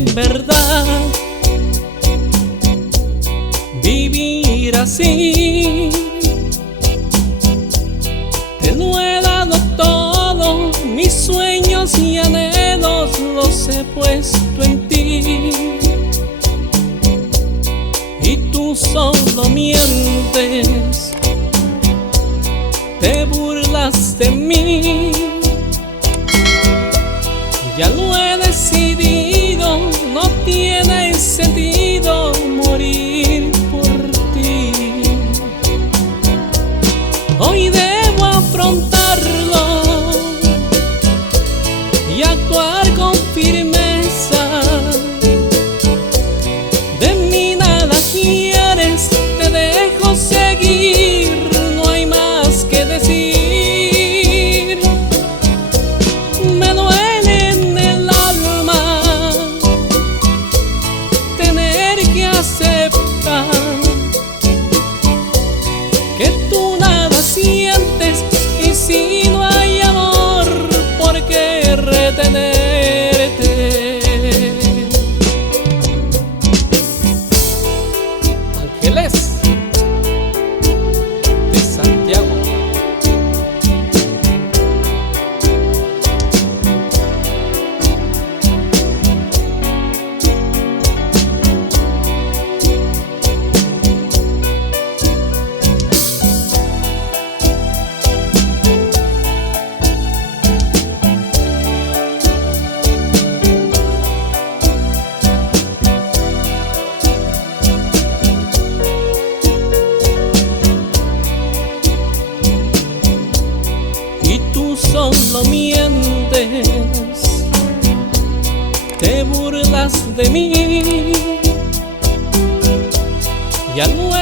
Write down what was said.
en verdad vivir así. Te lo he dado todo, mis sueños y anhelos los he puesto en ti, y tú solo mientes, te burlas de mí. Ya lo he decidido, no tiene sentido morir por ti. Hoy debo afrontarlo y actuar con firmeza. De mí nada quieres, te dejo seguir, no hay más que decir. Me duele en el alma tener que aceptar que tú nada sientes, y si no hay amor, ¿por qué retenerte? Ángeles de Santiago. Solo mientes, te burlas de mí. Ya no